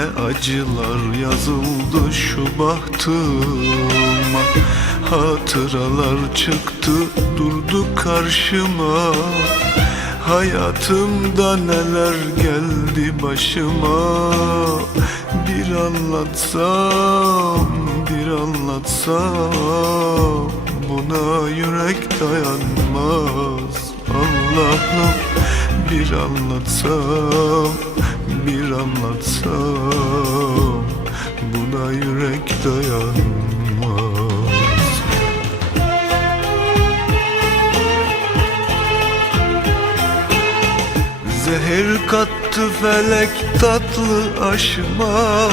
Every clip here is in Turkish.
Acılar yazıldı şu bahtıma. Hatıralar çıktı durdu karşıma. Hayatımda neler geldi başıma. Bir anlatsam, bir anlatsam Buna yürek dayanmaz. Allah'ım bir anlatsam, bir anlatsam Buna yürek dayanmaz. Zehir kattı felek tatlı aşıma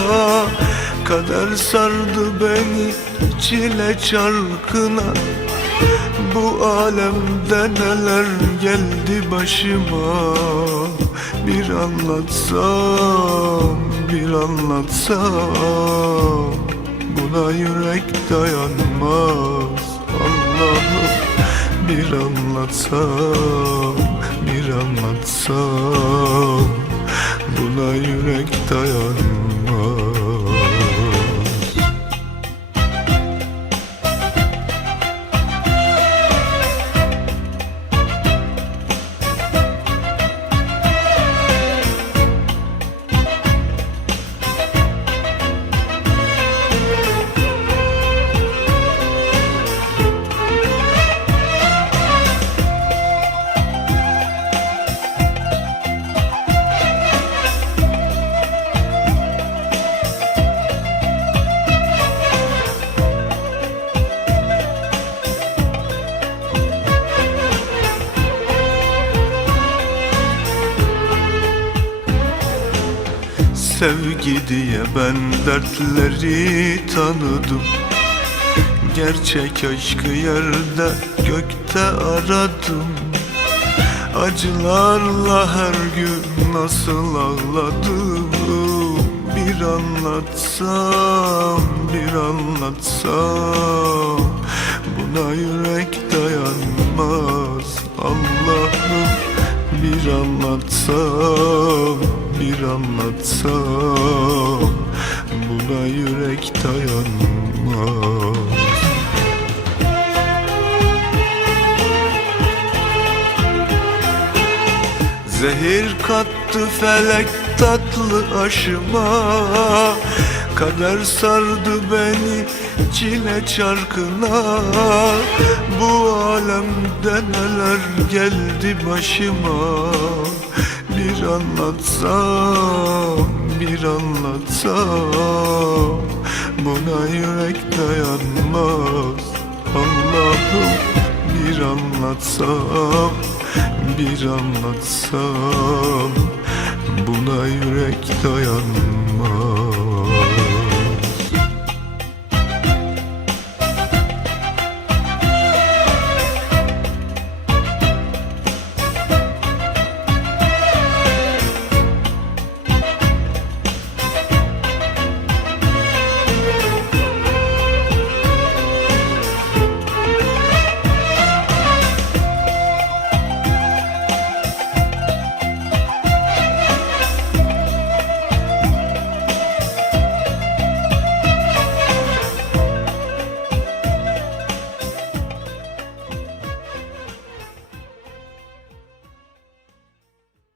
Kader sardı beni çile çarkına Bu alemde neler geldi başıma? Bir anlatsam, bir anlatsam. Buna yürek dayanmaz. Allah'ım bir anlatsam, bir anlatsam Sevgi diye ben dertleri tanıdım. Gerçek aşkı yerde gökte aradım. Acılarla her gün nasıl ağladım? Bir anlatsam, bir anlatsam. Buna yürek dayanmaz Allah'ım. Bir anlatsam, bir anlatsam Buna yürek dayanmaz. Zehir kattı felek tatlı aşıma Kader sardı beni çile çarkına. Bu alemde neler geldi başıma Bir anlatsam, bir anlatsam Buna yürek dayanmaz. Allah'ım bir anlatsam bir anlatsam Buna yürek dayanmaz